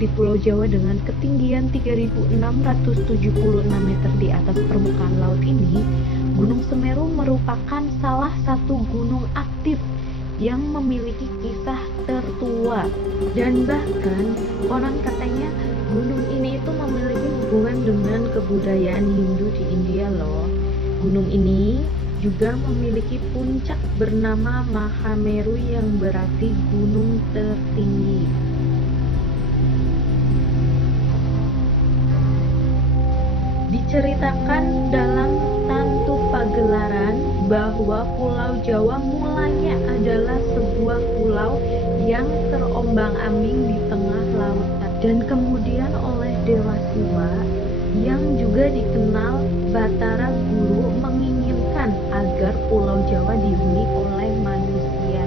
di Pulau Jawa dengan ketinggian 3.676 meter di atas permukaan laut ini, Gunung Semeru merupakan salah satu gunung aktif yang memiliki kisah tertua, dan bahkan konon katanya gunung ini itu memiliki hubungan dengan kebudayaan Hindu di India loh. Gunung ini juga memiliki puncak bernama Mahameru yang berarti gunung tertinggi. Diceritakan dalam Tantu Pagelaran bahwa Pulau Jawa mulanya adalah sebuah pulau yang terombang-ambing di tengah lautan, dan kemudian oleh Dewa Siwa yang juga dikenal Batara Guru menginginkan agar Pulau Jawa dihuni oleh manusia.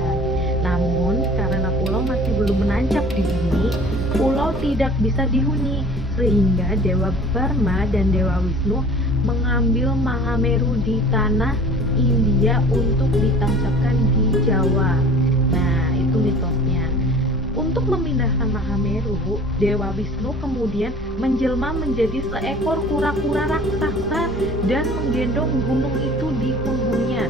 Namun karena pulau masih belum menancap di bumi, pulau tidak bisa dihuni, sehingga Dewa Barma dan Dewa Wisnu mengambil Mahameru di tanah India untuk ditancapkan di Jawa. Nah, itu mitosnya. Untuk memindahkan Mahameru, Dewa Wisnu kemudian menjelma menjadi seekor kura-kura raksasa dan menggendong gunung itu di punggungnya.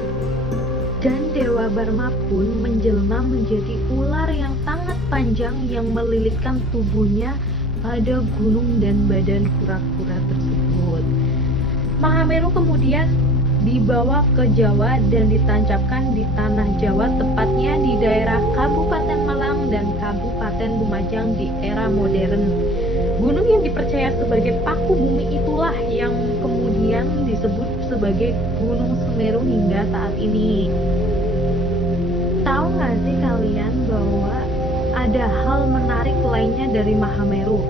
Dan Dewa Barma pun menjelma menjadi ular yang sangat panjang yang melilitkan tubuhnya pada gunung dan badan kura-kura tersebut. Mahameru kemudian dibawa ke Jawa dan ditancapkan di tanah Jawa, tepatnya di daerah Kabupaten Malang dan Kabupaten Lumajang di era modern. Gunung yang dipercaya sebagai paku bumi itulah yang kemudian disebut sebagai Gunung Semeru hingga saat ini. Tahu nggak sih kalian bahwa ada hal menarik lainnya dari Mahameru,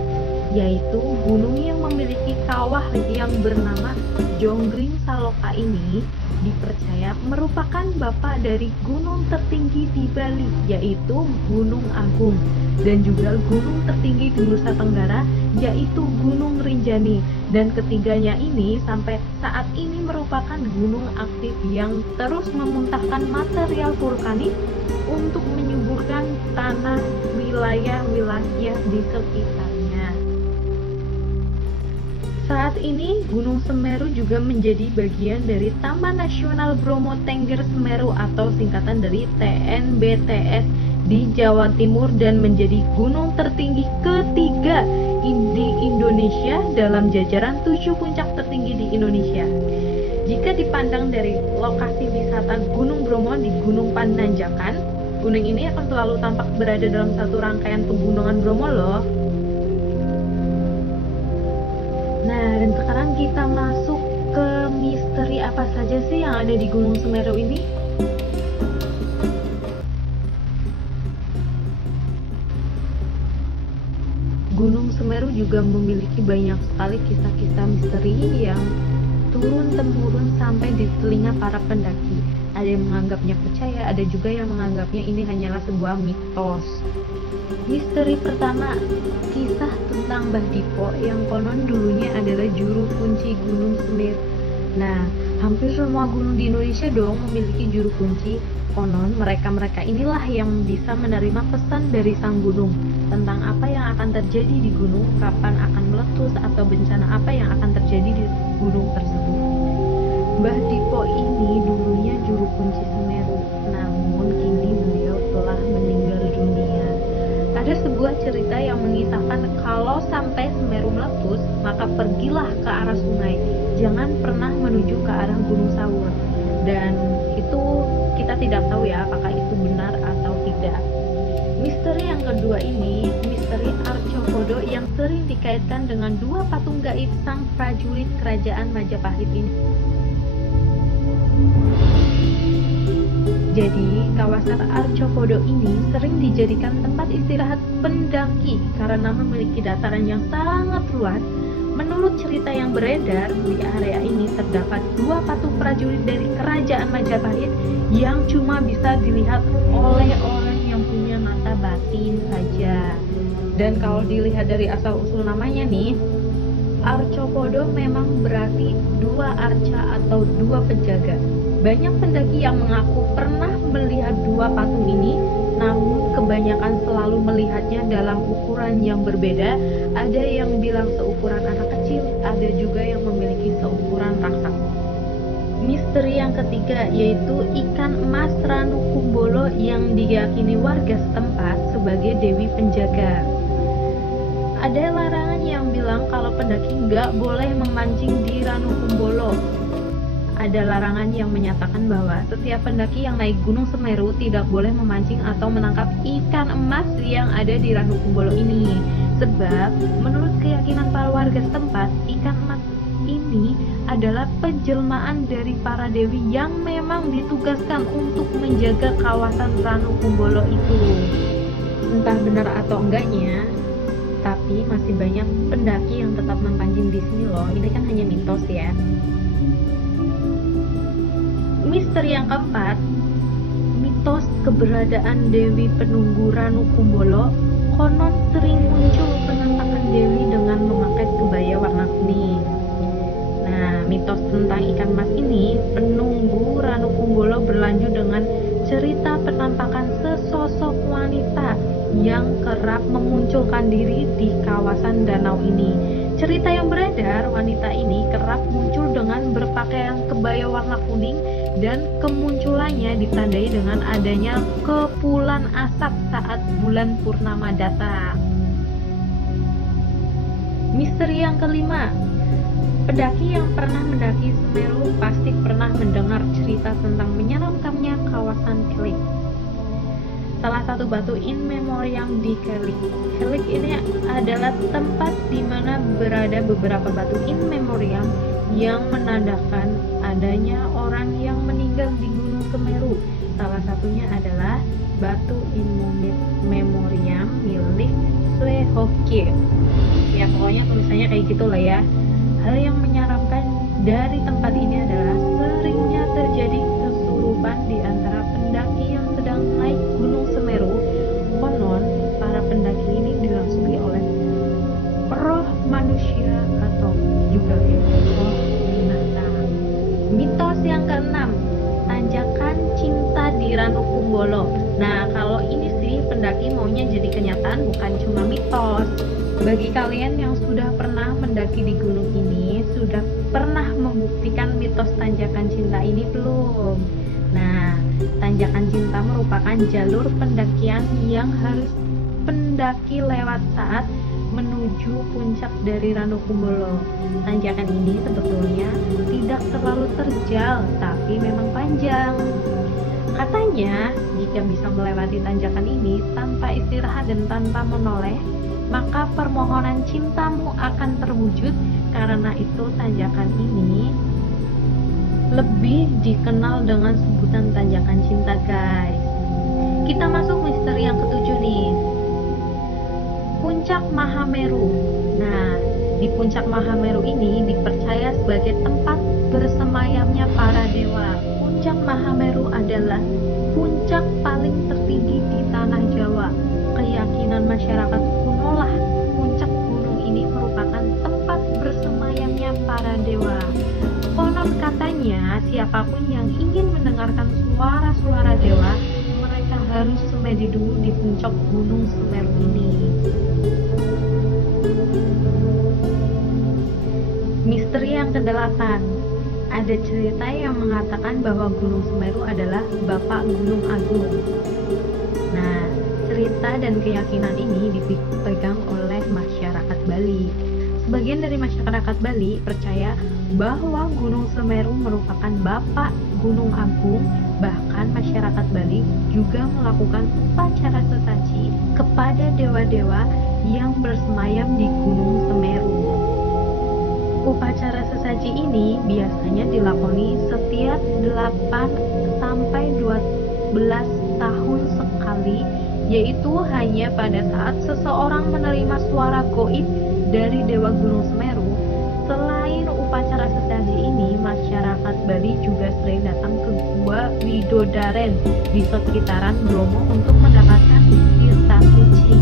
yaitu gunung yang memiliki kawah yang bernama Jonggring Saloka ini dipercaya merupakan bapak dari gunung tertinggi di Bali, yaitu Gunung Agung, dan juga gunung tertinggi di Nusa Tenggara, yaitu Gunung Rinjani. Dan ketiganya ini sampai saat ini merupakan gunung aktif yang terus memuntahkan material vulkanik untuk menyuburkan tanah wilayah-wilayah di sekitarnya. Saat ini Gunung Semeru juga menjadi bagian dari Taman Nasional Bromo Tengger Semeru atau singkatan dari TNBTS di Jawa Timur, dan menjadi gunung tertinggi ketiga di Indonesia dalam jajaran 7 puncak tertinggi di Indonesia. Jika dipandang dari lokasi wisata Gunung Bromo di Gunung Pananjakan, gunung ini akan selalu tampak berada dalam satu rangkaian pegunungan Bromo loh. Nah, dan sekarang kita masuk ke misteri apa saja sih yang ada di Gunung Semeru ini? Gunung Semeru juga memiliki banyak sekali kisah-kisah misteri yang turun-temurun sampai di telinga para pendaki. Ada yang menganggapnya percaya, ada juga yang menganggapnya ini hanyalah sebuah mitos. Misteri pertama, kisah tentang Mbah Dipo yang konon dulunya adalah juru kunci Gunung Semeru. Nah, hampir semua gunung di Indonesia dong memiliki juru kunci. Konon mereka-mereka inilah yang bisa menerima pesan dari sang gunung tentang apa yang akan terjadi di gunung, kapan akan meletus, atau bencana apa yang akan terjadi di gunung tersebut. Mbah Dipo ini dulunya juru kunci Semeru, namun kini beliau telah meninggal dunia. Ada sebuah cerita yang mengisahkan kalau sampai Semeru meletus, maka pergilah ke arah sungai, jangan pernah menuju ke arah Gunung Sawur. Dan itu kita tidak tahu ya apakah itu benar atau tidak. Misteri yang kedua ini, misteri Arcopodo yang sering dikaitkan dengan dua patung gaib sang prajurit kerajaan Majapahit ini. Jadi, kawasan Arcopodo ini sering dijadikan tempat istirahat pendaki karena memiliki dataran yang sangat luas. Menurut cerita yang beredar, di area ini terdapat dua patung prajurit dari kerajaan Majapahit yang cuma bisa dilihat oleh orang yang punya mata batin saja. Dan kalau dilihat dari asal-usul namanya nih, Arcopodo memang berarti dua arca atau dua penjaga. Banyak pendaki yang mengaku pernah melihat dua patung ini, namun kebanyakan selalu melihatnya dalam ukuran yang berbeda. Ada yang bilang seukuran anak kecil, ada juga yang memiliki seukuran raksasa. Misteri yang ketiga yaitu ikan emas Ranu Kumbolo yang diyakini warga setempat sebagai dewi penjaga. Ada larangan yang bilang kalau pendaki nggak boleh memancing di Ranu Kumbolo. Ada larangan yang menyatakan bahwa setiap pendaki yang naik Gunung Semeru tidak boleh memancing atau menangkap ikan emas yang ada di Ranu Kumbolo ini. Sebab menurut keyakinan para warga setempat, ikan emas ini adalah penjelmaan dari para dewi yang memang ditugaskan untuk menjaga kawasan Ranu Kumbolo itu. Entah benar atau enggaknya, tapi masih banyak pendaki yang tetap memancing di sini loh. Ini kan hanya mitos ya. Misteri yang keempat, mitos keberadaan Dewi Penunggu Ranu Kumbolo. Konon sering muncul penampakan Dewi dengan memakai kebaya warna kuning. Nah, mitos tentang ikan emas ini, penunggu Ranu Kumbolo berlanjut dengan cerita penampakan sesosok wanita yang kerap memunculkan diri di kawasan danau ini. Cerita yang beredar, wanita ini kerap muncul dengan berpakaian kebaya warna kuning dan kemunculannya ditandai dengan adanya kepulan asap saat bulan purnama datang. Misteri yang kelima, pendaki yang pernah mendaki Semeru pasti pernah mendengar cerita tentang menyeramkannya kawasan Kelik. Salah satu batu in memoriam di Kelik. Kelik ini adalah tempat di mana berada beberapa batu in memoriam yang menandakan adanya orang yang meninggal di Gunung Semeru. Salah satunya adalah batu in memoriam milik Slehokye. Ya pokoknya tulisannya kayak gitulah ya. Hal yang menyeramkan dari tempat ini adalah seringnya terjadi kesurupan di antara pendaki yang sedang naik Gunung Semeru. Konon para pendaki ini dirasuki oleh roh manusia atau juga roh binatang. Mitos yang keenam, tanjakan cinta di Ranu Kumbolo. Nah, kalau ini sih pendaki maunya jadi kenyataan, bukan cuma mitos. Bagi kalian yang sudah pernah mendaki di gunung ini, sudah pernah membuktikan mitos tanjakan cinta ini belum? Nah, tanjakan cinta merupakan jalur pendakian yang harus pendaki lewat saat menuju puncak dari Ranu Kumbolo. Tanjakan ini sebetulnya tidak terlalu terjal, tapi memang panjang. Katanya, jika bisa melewati tanjakan ini tanpa istirahat dan tanpa menoleh, maka permohonan cintamu akan terwujud. Karena itu tanjakan ini lebih dikenal dengan sebutan tanjakan cinta, guys. Kita masuk misteri yang ketujuh nih, Puncak Mahameru. Nah, di Puncak Mahameru ini dipercaya sebagai tempat bersemayamnya para dewa. Puncak Mahameru adalah puncak paling tertinggi di tanah Jawa. Keyakinan masyarakat kuno lah, puncak gunung ini merupakan tempat bersemayamnya para dewa. Konon katanya, siapapun yang ingin mendengarkan suara-suara dewa, mereka harus semedi dulu di puncak Gunung Semeru ini. Misteri yang kedelapan, ada cerita yang mengatakan bahwa Gunung Semeru adalah Bapak Gunung Agung. Nah, cerita dan keyakinan ini dipegang oleh masyarakat Bali. Sebagian dari masyarakat Bali percaya bahwa Gunung Semeru merupakan Bapak Gunung Agung. Bahkan masyarakat Bali juga melakukan upacara sesaji kepada dewa-dewa yang bersemayam di Gunung Semeru. Upacara sesaji ini biasanya dilakoni setiap 8 sampai 12 tahun sekali, yaitu hanya pada saat seseorang menerima suara gaib dari Dewa Gunung Semeru. Selain upacara sesaji ini, masyarakat Bali juga sering datang ke Gua Widodaren di sekitaran Bromo untuk mendapatkan tirta suci.